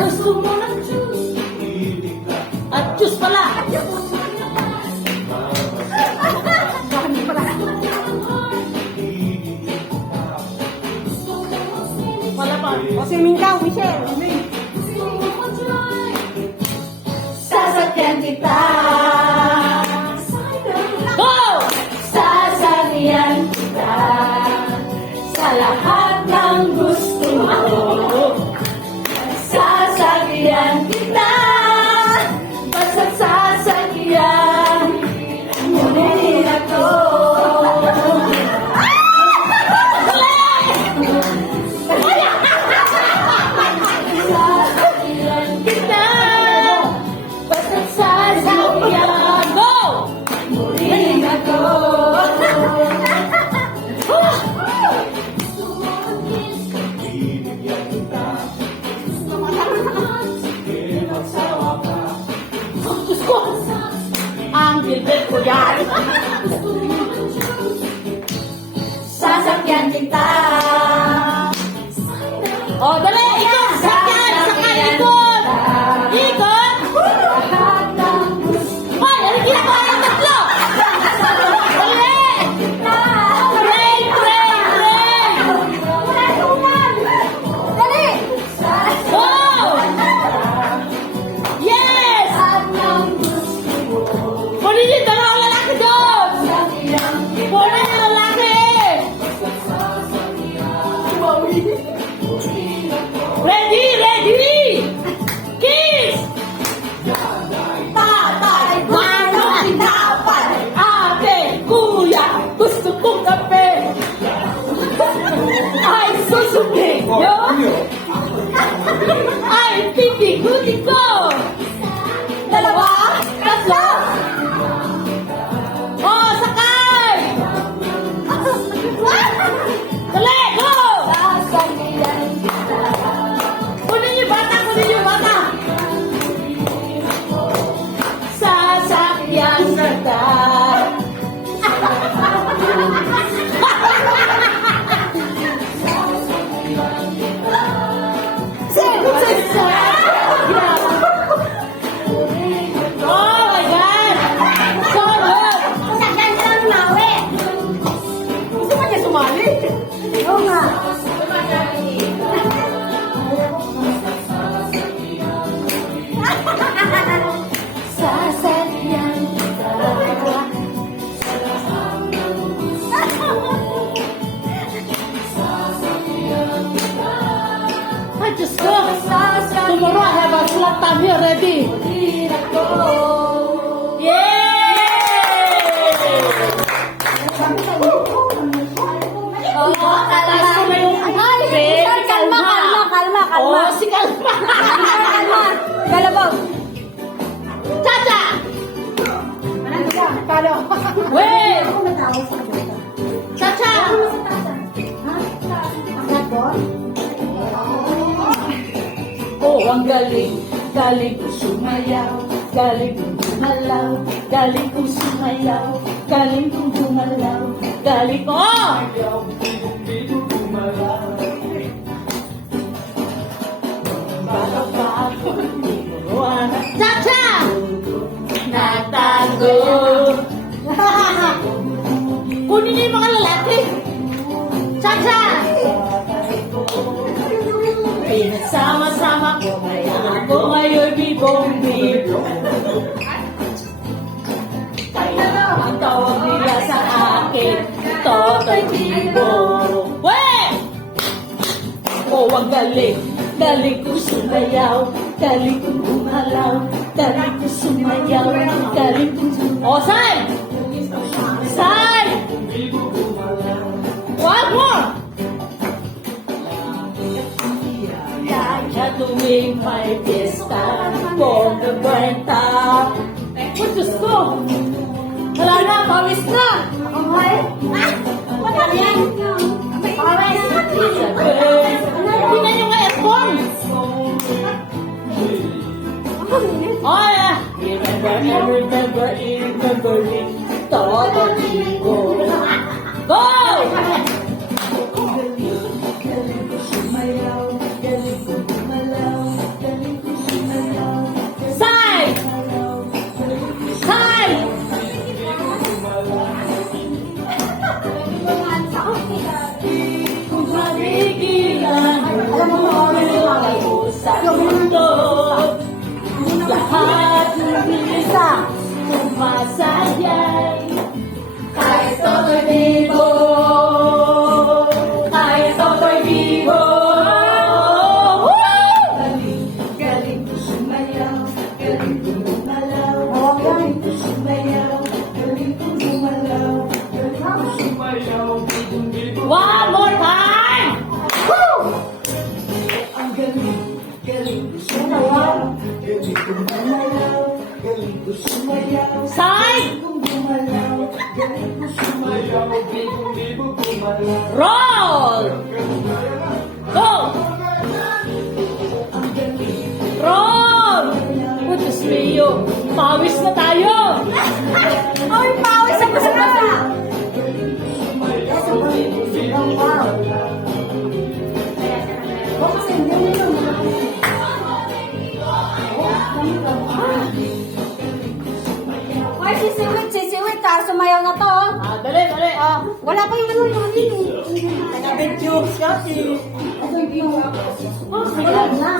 Gusto mo ng juice. At juice pala. Hindi pala. Wala pa. O si Minkaw, Michelle. Sasakyan kita. Go! Sasakyan kita. Sa lahat ng gusto mo. Sasakyan kita. Basta sasakyan. Ngunit ako. Sasakyan kita. Basta sasakyan. Go! Ngunit ako. Diyos ko! Ang bilbil ko yan! Sasakyan kita! O, dali! Ikot! Sakyan! Sakyan! Ikot! Ikot! Hoy! Ano ginagawa ng tatlo? Dali! Pray! Pray! Pray! Dali! Go! Yes! Kunin yung dalawang lalaki doon! Kunin yung lalaki! Ready! Ready! Kiss! Tatay! Manong! Dapat! Ate! Kuya! Gusto kong kape! Ay, susuki! Yo! Ay, pipi-guti ko! Dalawa! Tatlo! Oh, sakay! Dali, go! Kunin yung bata, kunin yung bata! Sasakyan kita! Oh my God! So good! Sakyan ka lang nawe. Gusto mo niya sumali? Oo nga. Sasakyan kita. Ay, Diyos ko! Tomorrow I have a flat time here ready. Yay! Oh, talas ko na yung Ay, kalma, kalma, kalma. Oh, si Kalma! Kalma. Galabaw. Chacha! Palo. Wait! Chacha! Oh, ang galing. Galing ko sumayaw. Galing kong gumalaw. Galing kong sumayaw. Galing kong gumalaw. Galing ko. Oh! Bala pa ako. Chacha! Nagtago. Kunin niyo yung mga lalaki. Chacha! Pinagsama-sama ko kaya ako ngayon bibong-bibo. Kaya ang tawag nila sa akin, Totoy Bibo. Weh! Oh, ang galing. Galing ko sumayaw. Galing ko gumalaw. Galing ko sumayaw. Galing ko sumayaw. Oh, Sai! Sai! One more! Kaya tuwing may pista for the burnt up. Oh, Diyos ko! Wala na, pawis na! Okay. Wala yan. Pawis. Tingnan yung aircon! Oh, yeah! Remember me. Todo Bibo. Go! Galing ko sumayaw, galing ko gumalaw, galing Side! Roll! Go! Roll! Putos Leo, pawis na tayo! Ay, pawis sa basa-basa. Ay, sisiwit ka. Sumayaw na to. Oh. Ah, dali, dali! Ah, wala pa yung ano yung hindi. Nag-video siya si... Wala na.